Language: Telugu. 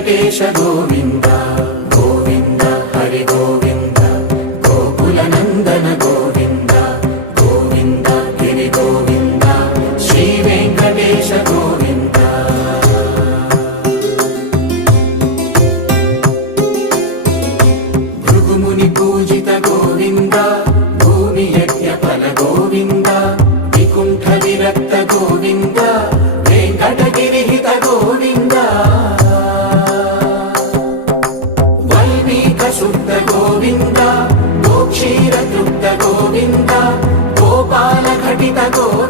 వెంకటేశ గోవింద గోవింద హరి గోవింద గోకుల నందన గోవింద గోవింద గిరి గోవింద శ్రీ వెంకటేశ గోవింద భృగుముని పూజిత గోవింద భూమి యజ్ఞ ఫల గోవింద వికుంఠ విరక్త గోవింద వెంకటగిరిహిత గోవింద వల్మీక శుద్ధ గోవింద గోక్షీర తృప్త గోవింద గోపాల ఘటిత గోవింద